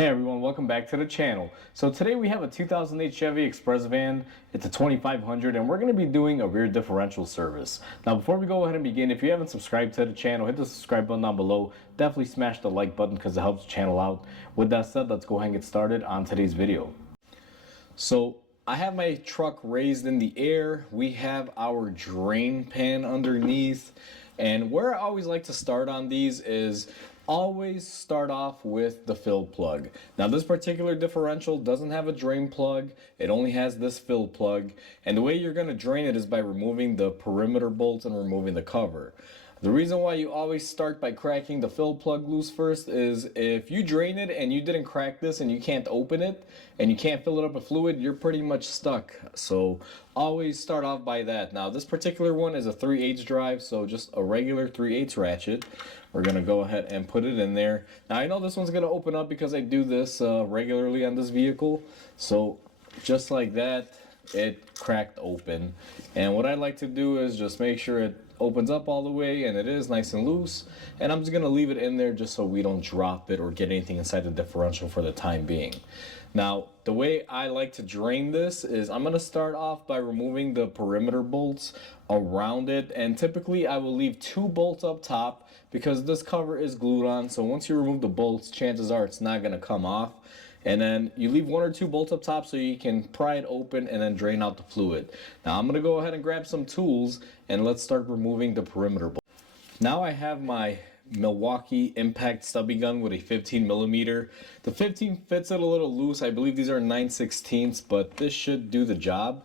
Hey everyone, welcome back to the channel. So today we have a 2008 Chevy Express van. It's a 2500 and we're going to be doing a rear differential service. Now before we go ahead and begin, if you haven't subscribed to the channel, hit the subscribe button down below. Definitely smash the like button because it helps the channel out. With that said, let's go ahead and get started on today's video. So I have my truck raised in the air. We have our drain pan underneath. And where I always like to start on these is always start off with the fill plug. Now this particular differential doesn't have a drain plug. It only has this fill plug. And the way you're going to drain it is by removing the perimeter bolts and removing the cover. The reason why you always start by cracking the fill plug loose first is if you drain it and you didn't crack this and you can't open it and you can't fill it up with fluid, you're pretty much stuck. So always start off by that. Now this particular one is a 3/8 drive, so just a regular 3/8 ratchet. We're going to go ahead and put it in there. Now I know this one's going to open up because I do this regularly on this vehicle. So just like that, it cracked open. And what I like to do is just make sure it opens up all the way and it is nice and loose, and I'm just going to leave it in there just so we don't drop it or get anything inside the differential for the time being. Now the way I like to drain this is I'm going to start off by removing the perimeter bolts around it, and typically I will leave 2 bolts up top because this cover is glued on, so once you remove the bolts, chances are it's not going to come off. And then you leave 1 or 2 bolts up top so you can pry it open and then drain out the fluid. Now I'm going to go ahead and grab some tools and let's start removing the perimeter bolts. Now I have my Milwaukee impact stubby gun with a 15mm. The 15 fits it a little loose. I believe these are 9/16, but this should do the job.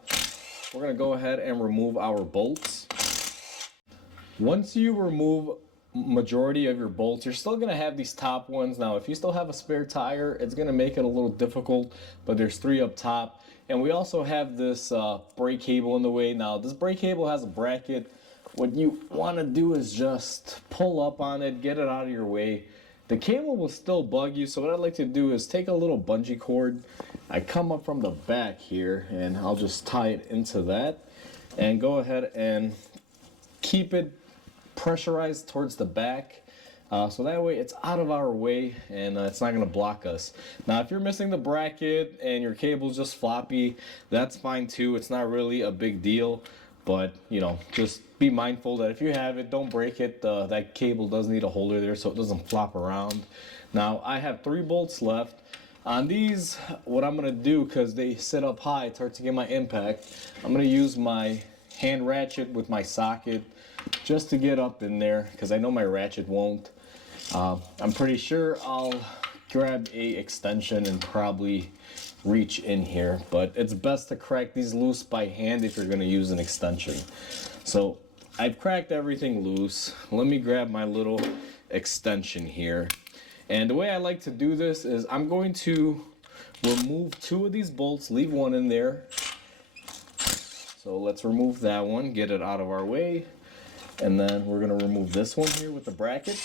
We're going to go ahead and remove our bolts. Once you remove majority of your bolts, you're still going to have these top ones. Now if you still have a spare tire, it's going to make it a little difficult, but there's 3 up top. And we also have this brake cable in the way. Now this brake cable has a bracket. What you want to do is just pull up on it, get it out of your way. The cable will still bug you, so what I'd like to do is take a little bungee cord. I come up from the back here and I'll just tie it into that and go ahead and keep it pressurized towards the back, so that way it's out of our way and it's not going to block us. Now if you're missing the bracket and your cable's just floppy, that's fine too. It's not really a big deal, but you know, just be mindful that if you have it, don't break it. That cable does need a holder there so it doesn't flop around. Now I have 3 bolts left. On these, what I'm going to do, because they sit up high, it's hard to get my impact, I'm going to use my hand ratchet with my socket just to get up in there, because I know my ratchet won't. I'm pretty sure I'll grab a extension and probably reach in here, but it's best to crack these loose by hand if you're going to use an extension. So I've cracked everything loose. Let me grab my little extension here, and the way I like to do this is I'm going to remove 2 of these bolts, leave 1 in there. So let's remove that one, get it out of our way. And then we're going to remove this one here with the bracket.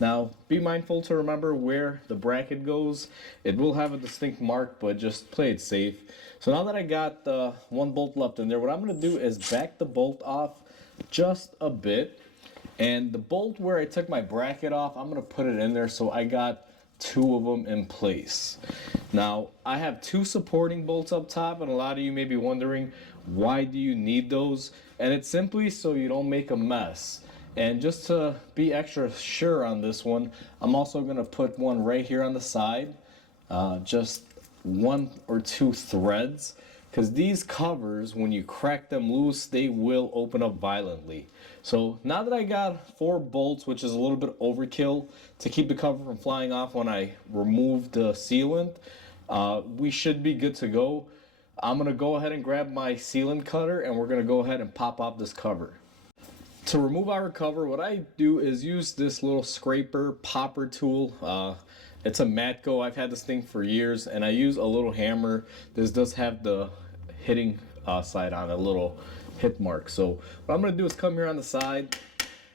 Now be mindful to remember where the bracket goes. It will have a distinct mark, but just play it safe. So now that I got 1 bolt left in there, what I'm going to do is back the bolt off just a bit. And the bolt where I took my bracket off, I'm going to put it in there so I got 2 of them in place. Now I have 2 supporting bolts up top, and a lot of you may be wondering, why do you need those? And it's simply so you don't make a mess. And just to be extra sure on this one, I'm also going to put one right here on the side, just 1 or 2 threads, because these covers, when you crack them loose, they will open up violently. So now that I got 4 bolts, which is a little bit overkill to keep the cover from flying off when I remove the sealant, we should be good to go. I'm going to go ahead and grab my sealant cutter and we're going to go ahead and pop off this cover. To remove our cover, what I do is use this little scraper popper tool. It's a Matco. I've had this thing for years, and I use a little hammer. This does have the hitting side on a little hit mark. So what I'm going to do is come here on the side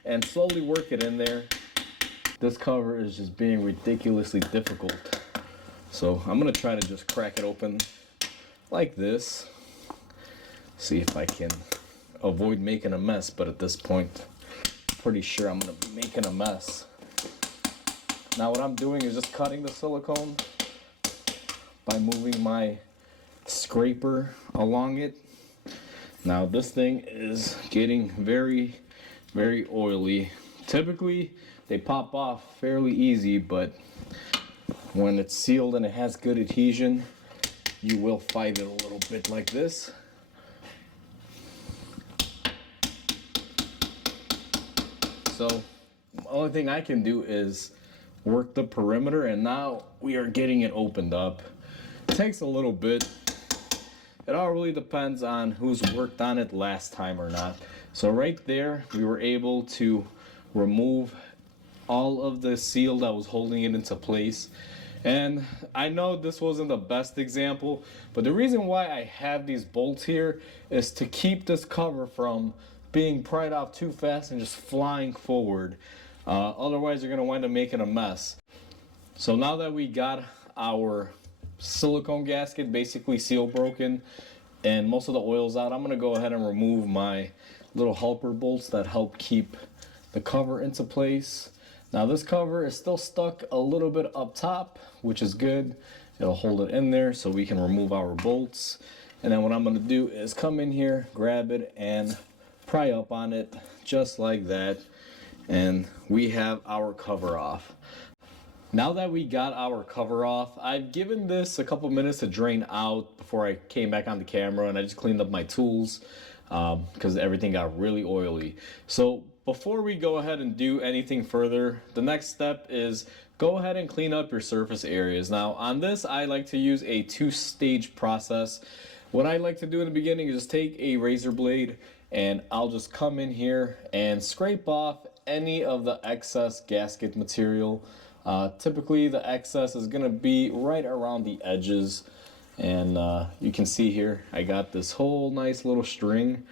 and slowly work it in there. This cover is just being ridiculously difficult. So I'm going to try to just crack it open like this. See if I can avoid making a mess, but at this point, pretty sure I'm going to be making a mess. Now what I'm doing is just cutting the silicone by moving my scraper along it. Now this thing is getting very, very oily. Typically they pop off fairly easy, but when it's sealed and it has good adhesion, you will fight it a little bit like this. So the only thing I can do is work the perimeter, and now we are getting it opened up. It takes a little bit. It all really depends on who's worked on it last time or not. So right there, we were able to remove all of the seal that was holding it into place. And I know this wasn't the best example, but the reason why I have these bolts here is to keep this cover from being pried off too fast and just flying forward. Otherwise, you're gonna wind up making a mess. So now that we got our silicone gasket basically seal broken and most of the oil's out, I'm gonna go ahead and remove my little helper bolts that help keep the cover into place. Now this cover is still stuck a little bit up top, which is good. It'll hold it in there so we can remove our bolts. And then what I'm gonna do is come in here, grab it, and pry up on it just like that. And we have our cover off. Now that we got our cover off, I've given this a couple minutes to drain out before I came back on the camera, and I just cleaned up my tools because everything got really oily. So before we go ahead and do anything further, the next step is go ahead and clean up your surface areas. Now on this, I like to use a two-stage process. What I like to do in the beginning is just take a razor blade and I'll just come in here and scrape off any of the excess gasket material. Typically the excess is gonna be right around the edges, and you can see here I got this whole nice little string.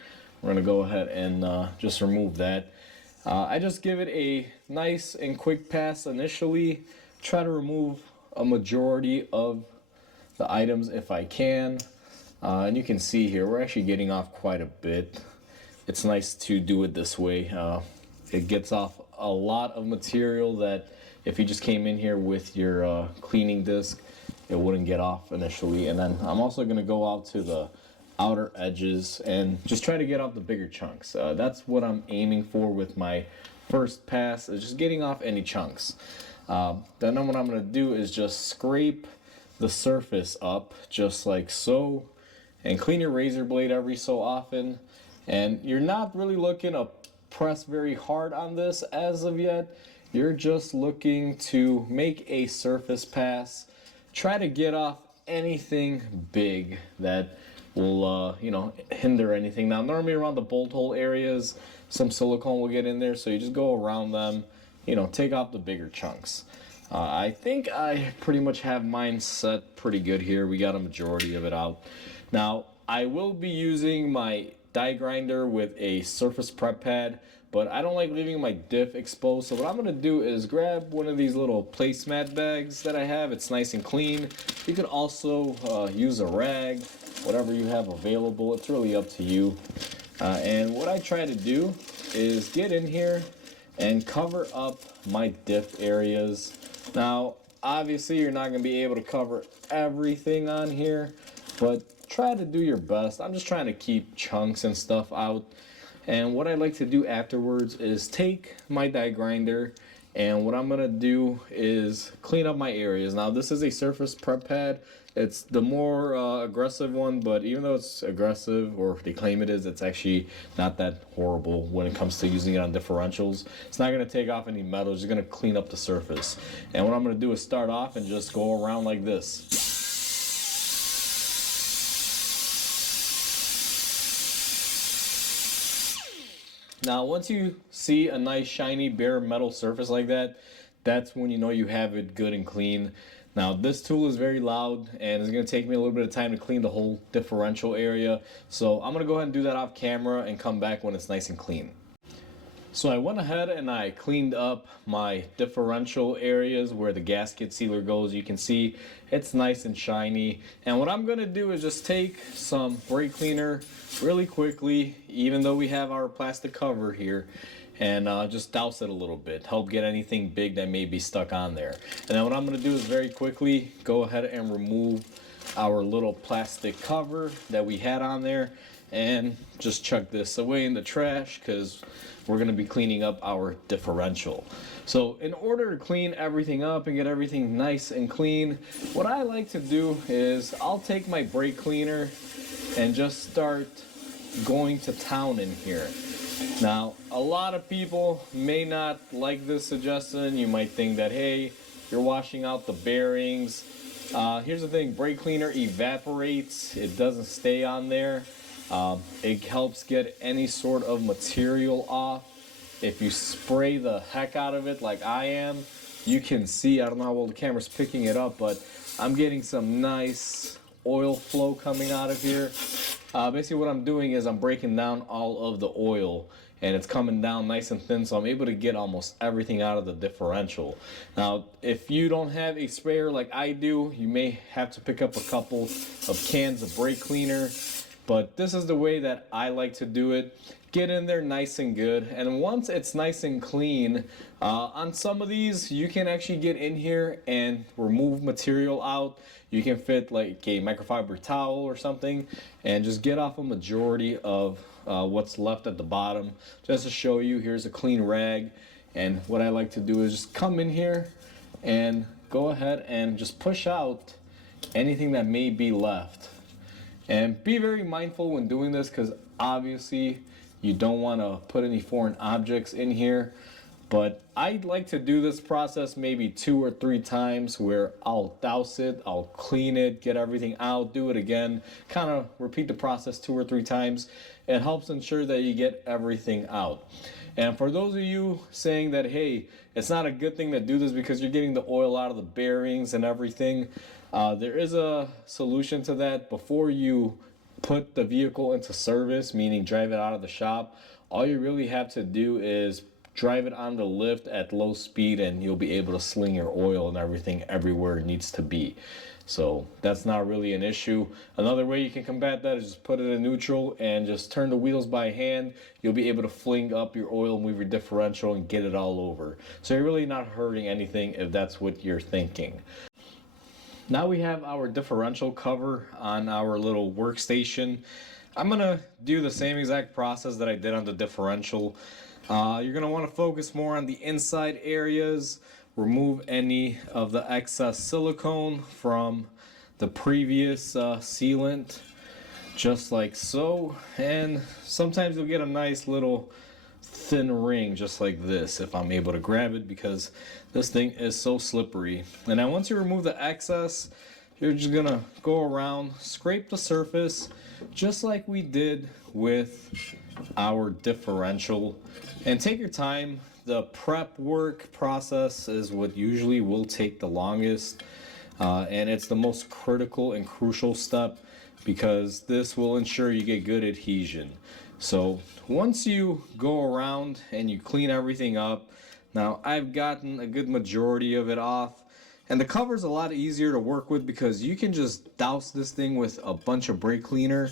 We're gonna go ahead and just remove that. I just give it a nice and quick pass initially, try to remove a majority of the items if I can, and you can see here we're actually getting off quite a bit. It's nice to do it this way. It gets off a lot of material that if you just came in here with your cleaning disc, it wouldn't get off initially. And then I'm also gonna go out to the outer edges and just try to get off the bigger chunks. That's what I'm aiming for with my first pass, is just getting off any chunks. Then what I'm gonna do is just scrape the surface up just like so, and clean your razor blade every so often. And you're not really looking to press very hard on this as of yet. You're just looking to make a surface pass. Try to get off anything big that will hinder anything. Now normally around the bolt hole areas, some silicone will get in there, so you just go around them, take off the bigger chunks. I think I pretty much have mine set pretty good here. We got a majority of it out. Now I will be using my die grinder with a surface prep pad, but I don't like leaving my diff exposed. So what I'm gonna do is grab one of these little placemat bags that I have. It's nice and clean. You could also use a rag, whatever you have available. It's really up to you. And what I try to do is get in here and cover up my diff areas. Now, obviously you're not gonna be able to cover everything on here, but try to do your best. I'm just trying to keep chunks and stuff out. And what I like to do afterwards is take my die grinder, and what I'm gonna do is clean up my areas. Now this is a surface prep pad. It's the more aggressive one, but even though it's aggressive, or they claim it is, it's actually not that horrible when it comes to using it on differentials. It's not gonna take off any metal, it's just gonna clean up the surface. And what I'm gonna do is start off and just go around like this. Now, once you see a nice shiny bare metal surface like that, that's when you know you have it good and clean. Now, this tool is very loud and it's gonna take me a little bit of time to clean the whole differential area. So I'm gonna go ahead and do that off camera and come back when it's nice and clean. So I went ahead and I cleaned up my differential areas where the gasket sealer goes. You can see it's nice and shiny. And what I'm gonna do is just take some brake cleaner really quickly, even though we have our plastic cover here, and just douse it a little bit, help get anything big that may be stuck on there. And then what I'm going to do is very quickly go ahead and remove our little plastic cover that we had on there and just chuck this away in the trash because we're going to be cleaning up our differential. So in order to clean everything up and get everything nice and clean, what I like to do is I'll take my brake cleaner and just start going to town in here. Now, a lot of people may not like this suggestion. You might think that, hey, you're washing out the bearings. Here's the thing, brake cleaner evaporates. It doesn't stay on there. It helps get any sort of material off. If you spray the heck out of it like I am, you can see, I don't know how well the camera's picking it up, but I'm getting some nice oil flow coming out of here. Basically what I'm doing is I'm breaking down all of the oil and it's coming down nice and thin, so I'm able to get almost everything out of the differential. Now, if you don't have a sprayer like I do, you may have to pick up a couple of cans of brake cleaner, but this is the way that I like to do it. Get in there nice and good, and once it's nice and clean, on some of these you can actually get in here and remove material out. You can fit like a microfiber towel or something and just get off a majority of what's left at the bottom. Just to show you, here's a clean rag, and what I like to do is just come in here and go ahead and just push out anything that may be left. And be very mindful when doing this because obviously you don't want to put any foreign objects in here. But I like to do this process maybe 2 or 3 times where I'll douse it, I'll clean it, get everything out, do it again, kind of repeat the process 2 or 3 times. It helps ensure that you get everything out. And for those of you saying that, hey, it's not a good thing to do this because you're getting the oil out of the bearings and everything, there is a solution to that. Before you put the vehicle into service, meaning drive it out of the shop, all you really have to do is drive it on the lift at low speed and you'll be able to sling your oil and everything everywhere it needs to be. So that's not really an issue. Another way you can combat that is just put it in neutral and just turn the wheels by hand. You'll be able to fling up your oil, move your differential, and get it all over. So you're really not hurting anything if that's what you're thinking. Now we have our differential cover on our little workstation. I'm gonna do the same exact process that I did on the differential. You're gonna want to focus more on the inside areas, remove any of the excess silicone from the previous sealant, just like so. And sometimes you'll get a nice little thin ring just like this if I'm able to grab it, because this thing is so slippery. And then once you remove the excess, you're just gonna go around, scrape the surface just like we did with our differential, and take your time. The prep work process is what usually will take the longest, and it's the most critical and crucial step because this will ensure you get good adhesion. So once you go around and you clean everything up, now I've gotten a good majority of it off, and the cover's a lot easier to work with because you can just douse this thing with a bunch of brake cleaner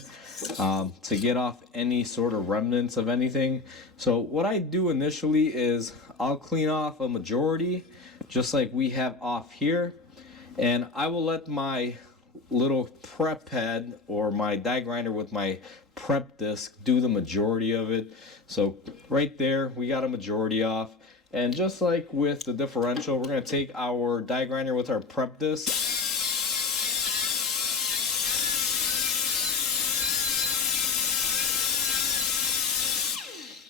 to get off any sort of remnants of anything. So what I do initially is I'll clean off a majority just like we have off here, and I will let my little prep pad or my die grinder with my prep disc do the majority of it. So right there we got a majority off, and just like with the differential, we're going to take our die grinder with our prep disc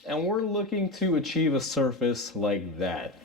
and we're looking to achieve a surface like that.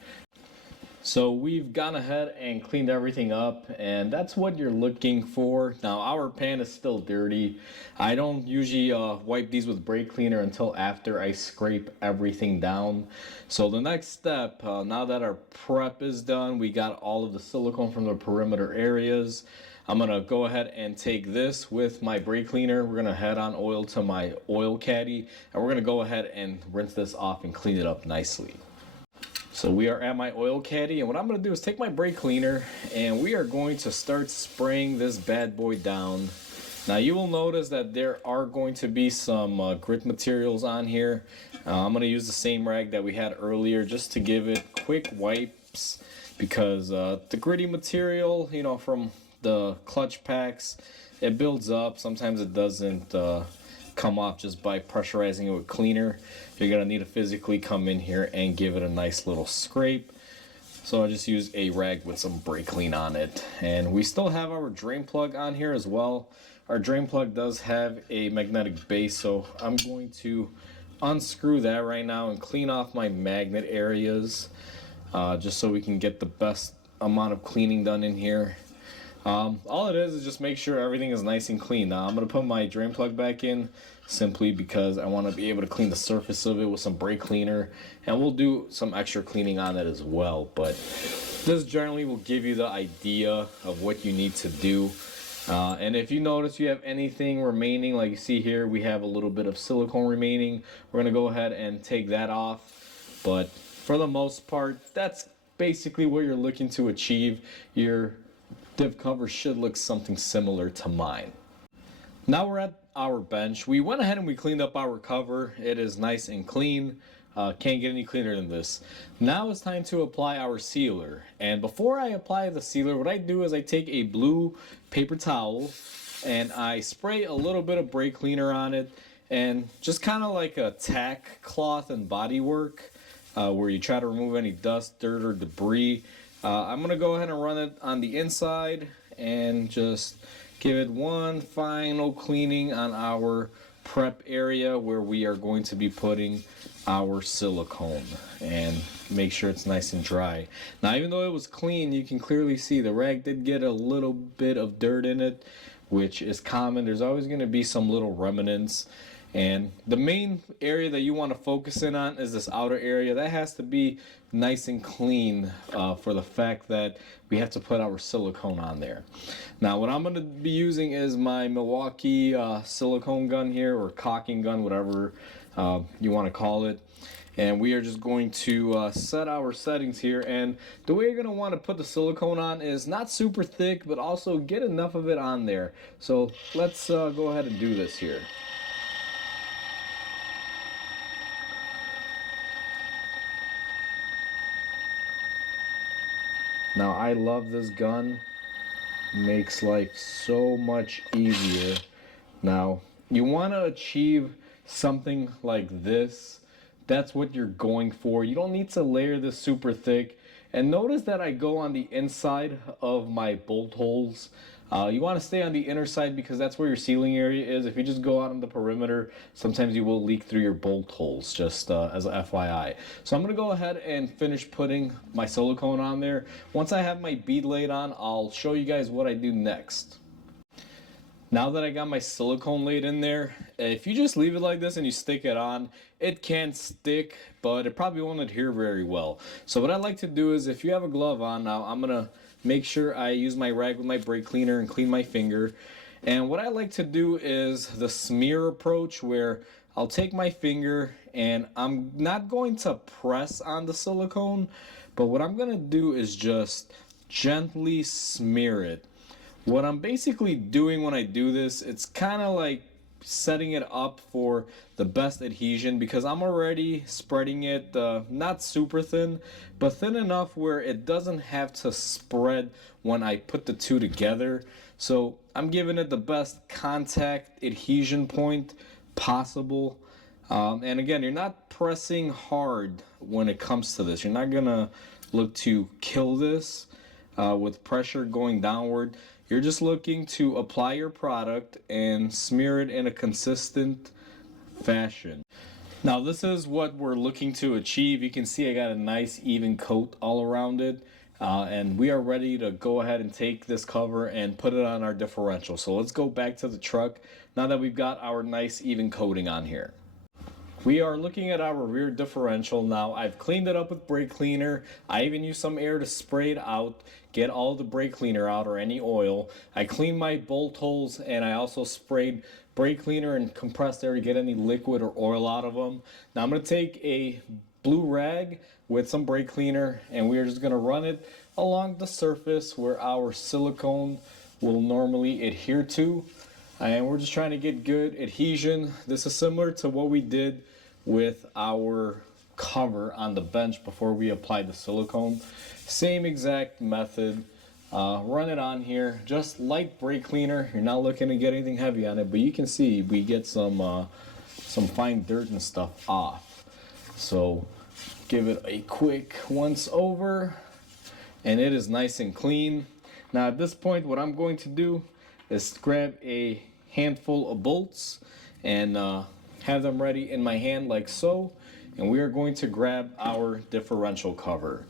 So we've gone ahead and cleaned everything up, and that's what you're looking for. Now our pan is still dirty. I don't usually wipe these with brake cleaner until after I scrape everything down. So the next step, now that our prep is done, we got all of the silicone from the perimeter areas. I'm gonna go ahead and take this with my brake cleaner. We're gonna head on oil to my oil caddy, and we're gonna go ahead and rinse this off and clean it up nicely. So we are at my oil caddy, and what I'm going to do is take my brake cleaner and we are going to start spraying this bad boy down Now you will notice that there are going to be some grit materials on here. I'm going to use the same rag that we had earlier just to give it quick wipes, because the gritty material, you know, from the clutch packs, it builds up. Sometimes it doesn't come off just by pressurizing it with cleaner. You're going to need to physically come in here and give it a nice little scrape. So I just used a rag with some brake clean on it. And we still have our drain plug on here as well. Our drain plug does have a magnetic base, so I'm going to unscrew that right now and clean off my magnet areas, just so we can get the best amount of cleaning done in here. All it is just make sure everything is nice and clean. Now I'm going to put my drain plug back in simply because I want to be able to clean the surface of it with some brake cleaner, and we'll do some extra cleaning on it as well. But this generally will give you the idea of what you need to do. And if you notice you have anything remaining, like you see here, we have a little bit of silicone remaining. We're going to go ahead and take that off. But for the most part, that's basically what you're looking to achieve. Your diff cover should look something similar to mine. Now we're at our bench. We went ahead and we cleaned up our cover. It is nice and clean. Can't get any cleaner than this. Now it's time to apply our sealer. And before I apply the sealer, what I do is I take a blue paper towel and I spray a little bit of brake cleaner on it, and just kind of like a tack cloth and body work, where you try to remove any dust, dirt, or debris. I'm going to go ahead and run it on the inside and just give it one final cleaning on our prep area where we are going to be putting our silicone, and make sure it's nice and dry. Now, even though it was clean, you can clearly see the rag did get a little bit of dirt in it, which is common. There's always going to be some little remnants. And the main area that you want to focus in on is this outer area. That has to be nice and clean, for the fact that we have to put our silicone on there. Now, what I'm going to be using is my Milwaukee silicone gun here, or caulking gun, whatever you want to call it. And we are just going to set our settings here. And the way you're going to want to put the silicone on is not super thick, but also get enough of it on there. So let's go ahead and do this here. Now, I love this gun. Makes life so much easier. Now, you want to achieve something like this. That's what you're going for. You don't need to layer this super thick. And notice that I go on the inside of my bolt holes. You want to stay on the inner side because that's where your sealing area is. If you just go out on the perimeter, sometimes you will leak through your bolt holes, just as a FYI. So I'm going to go ahead and finish putting my silicone on there. Once I have my bead laid on, I'll show you guys what I do next. Now that I got my silicone laid in there, if you just leave it like this and you stick it on, it can stick, but it probably won't adhere very well. So what I like to do is, if you have a glove on now, I'm going to make sure I use my rag with my brake cleaner and clean my finger. And what I like to do is the smear approach, where I'll take my finger and I'm not going to press on the silicone, but what I'm going to do is just gently smear it. What I'm basically doing when I do this, it's kind of like setting it up for the best adhesion, because I'm already spreading it not super thin, but thin enough where it doesn't have to spread when I put the two together. So I'm giving it the best contact adhesion point possible. And again, you're not pressing hard when it comes to this. You're not gonna look to kill this with pressure going downward. You're just looking to apply your product and smear it in a consistent fashion. Now, this is what we're looking to achieve. You can see I got a nice even coat all around it. And we are ready to go ahead and take this cover and put it on our differential. So let's go back to the truck now that we've got our nice even coating on here. We are looking at our rear differential now. I've cleaned it up with brake cleaner. I even used some air to spray it out, get all the brake cleaner out or any oil. I cleaned my bolt holes, and I also sprayed brake cleaner and compressed air to get any liquid or oil out of them. Now I'm going to take a blue rag with some brake cleaner, and we are just going to run it along the surface where our silicone will normally adhere to. And we're just trying to get good adhesion. This is similar to what we did with our cover on the bench before we applied the silicone. Same exact method. Run it on here, just light brake cleaner. You're not looking to get anything heavy on it, but you can see we get some fine dirt and stuff off. So give it a quick once over, and it is nice and clean. Now at this point, what I'm going to do is grab a handful of bolts and have them ready in my hand like so, and we are going to grab our differential cover.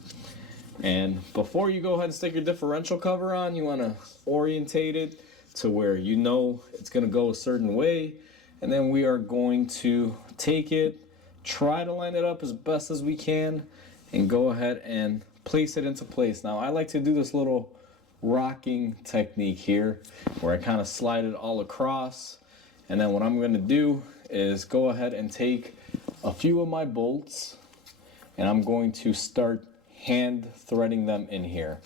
And before you go ahead and stick your differential cover on, you want to orientate it to where you know it's going to go a certain way, and then we are going to take it, try to line it up as best as we can, and go ahead and place it into place. Now I like to do this little rocking technique here where I kind of slide it all across, and then what I'm going to do is go ahead and take a few of my bolts and I'm going to start hand threading them in here.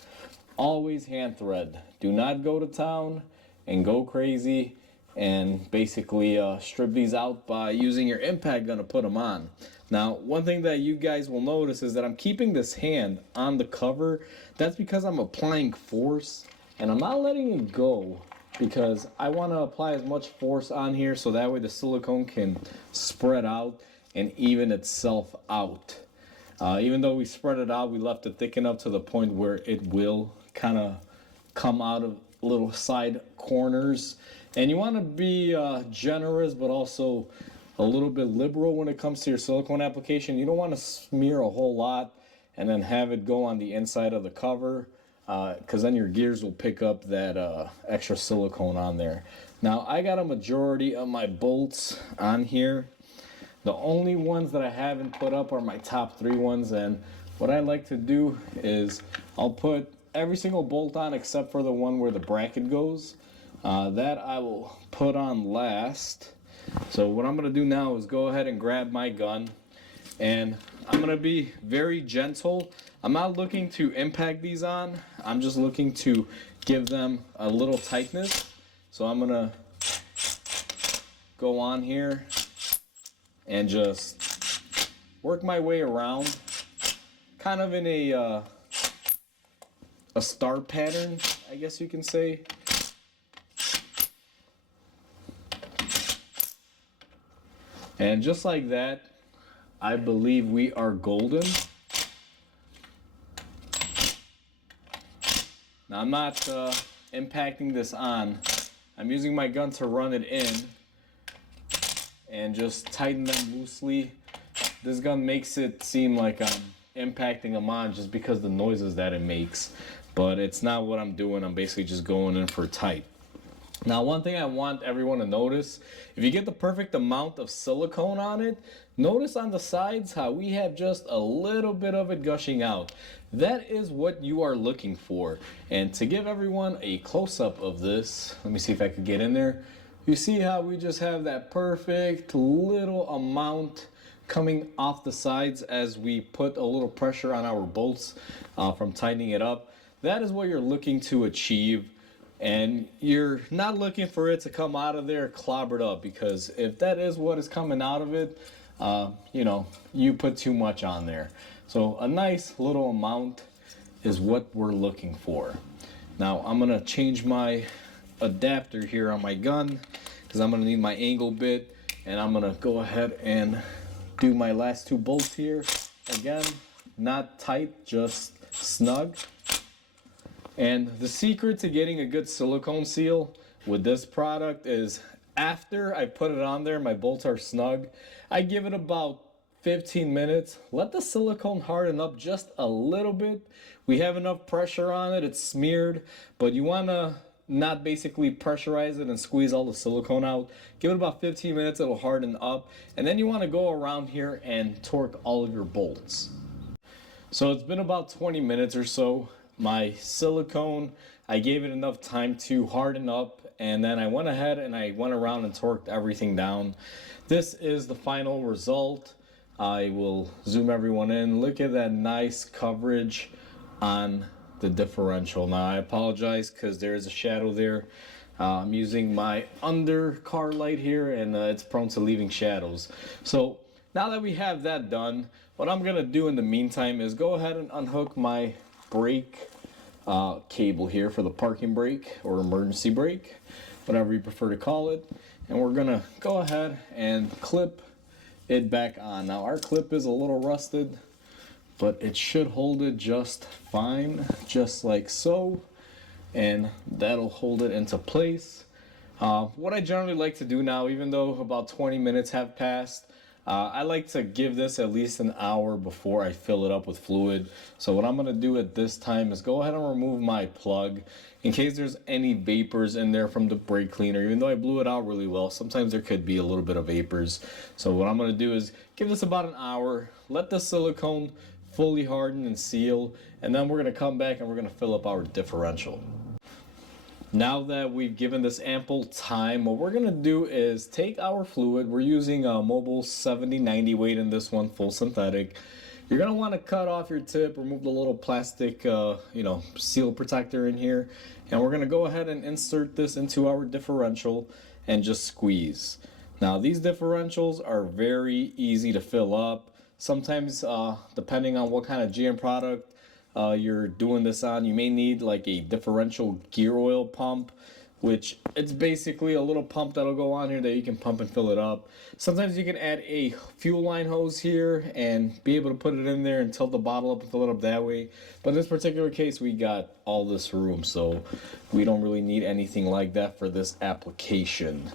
Always hand thread. Do not go to town and go crazy and basically strip these out by using your impact gun to put them on. Now, one thing that you guys will notice is that I'm keeping this hand on the cover. That's because I'm applying force and I'm not letting it go because I want to apply as much force on here so that way the silicone can spread out and even itself out. Even though we spread it out, we left it thick enough to the point where it will kind of come out of little side corners. And you want to be generous, but also a little bit liberal when it comes to your silicone application. You don't want to smear a whole lot and then have it go on the inside of the cover, because then your gears will pick up that extra silicone on there. Now, I got a majority of my bolts on here. The only ones that I haven't put up are my top 3 ones, and what I like to do is I'll put every single bolt on except for the one where the bracket goes. That I will put on last. So what I'm going to do now is go ahead and grab my gun, and I'm going to be very gentle. I'm not looking to impact these on. I'm just looking to give them a little tightness. So I'm going to go on here and just work my way around, kind of in a star pattern, I guess you can say. And just like that, I believe we are golden. Now I'm not impacting this on. I'm using my gun to run it in and just tighten them loosely. This gun makes it seem like I'm impacting them on just because of the noises that it makes, but it's not what I'm doing. I'm basically just going in for tight. Now, one thing I want everyone to notice, if you get the perfect amount of silicone on it, notice on the sides how we have just a little bit of it gushing out. That is what you are looking for. And to give everyone a close-up of this, let me see if I could get in there. You see how we just have that perfect little amount coming off the sides as we put a little pressure on our bolts from tightening it up. That is what you're looking to achieve. And you're not looking for it to come out of there clobbered up, because if that is what is coming out of it, you know, you put too much on there. So a nice little amount is what we're looking for. Now I'm gonna change my adapter here on my gun because I'm gonna need my angle bit, and I'm gonna go ahead and do my last 2 bolts here. Again, not tight, just snug. And the secret to getting a good silicone seal with this product is after I put it on there, my bolts are snug, I give it about 15 minutes, let the silicone harden up just a little bit. We have enough pressure on it, it's smeared, but you want to not basically pressurize it and squeeze all the silicone out. Give it about 15 minutes, it'll harden up, and then you want to go around here and torque all of your bolts. So it's been about 20 minutes or so. My silicone, I gave it enough time to harden up, and then I went ahead and I went around and torqued everything down. This is the final result. I will zoom everyone in. Look at that nice coverage on the differential. Now I apologize because there is a shadow there. I'm using my under car light here, and it's prone to leaving shadows. So now that we have that done, what I'm gonna do in the meantime is go ahead and unhook my brake cable here for the parking brake or emergency brake, whatever you prefer to call it. And we're gonna go ahead and clip it back on. Now our clip is a little rusted, but it should hold it just fine, just like so. And that'll hold it into place. What I generally like to do now, even though about 20 minutes have passed, I like to give this at least an hour before I fill it up with fluid. So what I'm going to do at this time is go ahead and remove my plug in case there's any vapors in there from the brake cleaner. Even though I blew it out really well, sometimes there could be a little bit of vapors. So what I'm going to do is give this about an hour, let the silicone fully harden and seal, and then we're going to come back and we're going to fill up our differential. Now that we've given this ample time, what we're going to do is take our fluid. We're using a Mobil 7090 weight in this one, full synthetic. You're going to want to cut off your tip, remove the little plastic seal protector in here, and we're going to go ahead and insert this into our differential and just squeeze. Now these differentials are very easy to fill up. Sometimes depending on what kind of GM product you're doing this on, you may need like a differential gear oil pump, which it's basically a little pump that'll go on here that you can pump and fill it up. Sometimes you can add a fuel line hose here and be able to put it in there and tilt the bottle up and fill it up that way. But in this particular case, we got all this room, so we don't really need anything like that for this application.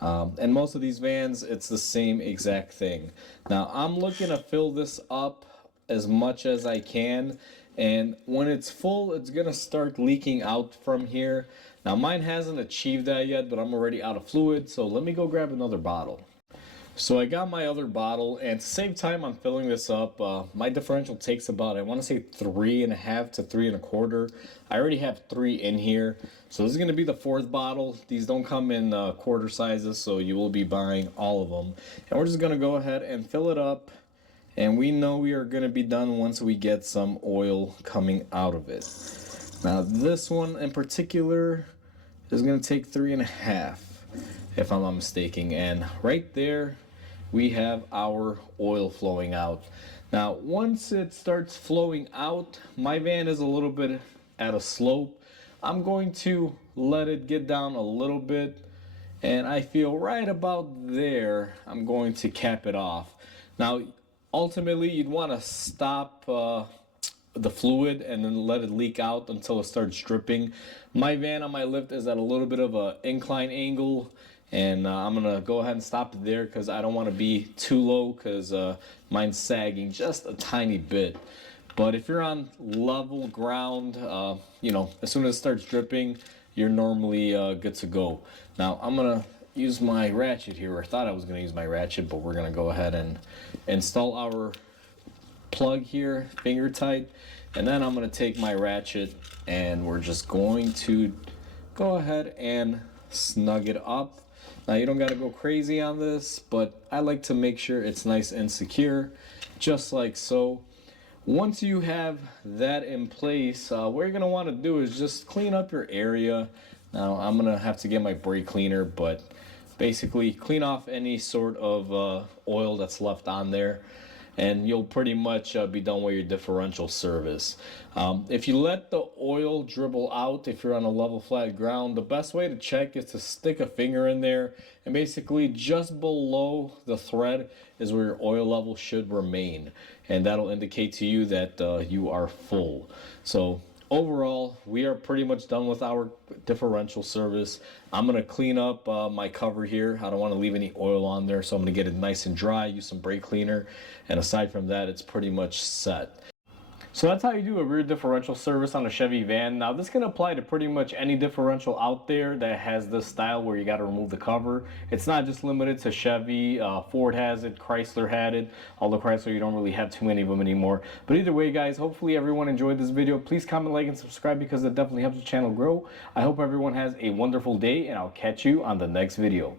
And most of these vans, it's the same exact thing. Now I'm looking to fill this up as much as I can, and when it's full, it's gonna start leaking out from here. Now mine hasn't achieved that yet, but I'm already out of fluid, so let me go grab another bottle. So I got my other bottle, and to save time on filling this up, my differential takes about, I want to say 3.5 to 3.25. I already have 3 in here, so this is going to be the 4th bottle. These don't come in quarter sizes, so you will be buying all of them. And we're just going to go ahead and fill it up, and we know we are going to be done once we get some oil coming out of it. Now this one in particular is going to take 3.5, if I'm not mistaken, and right there we have our oil flowing out. Now once it starts flowing out, my van is a little bit at a slope. I'm going to let it get down a little bit, and I feel right about there I'm going to cap it off. Now ultimately you'd want to stop the fluid and then let it leak out until it starts dripping. My van on my lift is at a little bit of an incline angle, and I'm gonna go ahead and stop it there because I don't want to be too low, because mine's sagging just a tiny bit. But if you're on level ground, as soon as it starts dripping, you're normally good to go. Now I'm gonna use my ratchet here, or I thought I was gonna use my ratchet, but we're gonna go ahead and install our plug here, finger tight, and then I'm going to take my ratchet and we're just going to go ahead and snug it up. Now you don't got to go crazy on this, but I like to make sure it's nice and secure, just like so. Once you have that in place, what you're going to want to do is just clean up your area. Now I'm going to have to get my brake cleaner, but basically clean off any sort of oil that's left on there, and you'll pretty much be done with your differential service. If you let the oil dribble out, if you're on a level flat ground, the best way to check is to stick a finger in there, and basically just below the thread is where your oil level should remain, and that'll indicate to you that you are full. So overall, we are pretty much done with our differential service. I'm going to clean up my cover here. I don't want to leave any oil on there, so I'm going to get it nice and dry, use some brake cleaner, and aside from that, it's pretty much set. So that's how you do a rear differential service on a Chevy van. Now this can apply to pretty much any differential out there that has this style where you got to remove the cover. It's not just limited to Chevy. Ford has it, Chrysler had it, although Chrysler, you don't really have too many of them anymore. But either way, guys, hopefully everyone enjoyed this video. Please comment, like, and subscribe because it definitely helps the channel grow. I hope everyone has a wonderful day, and I'll catch you on the next video.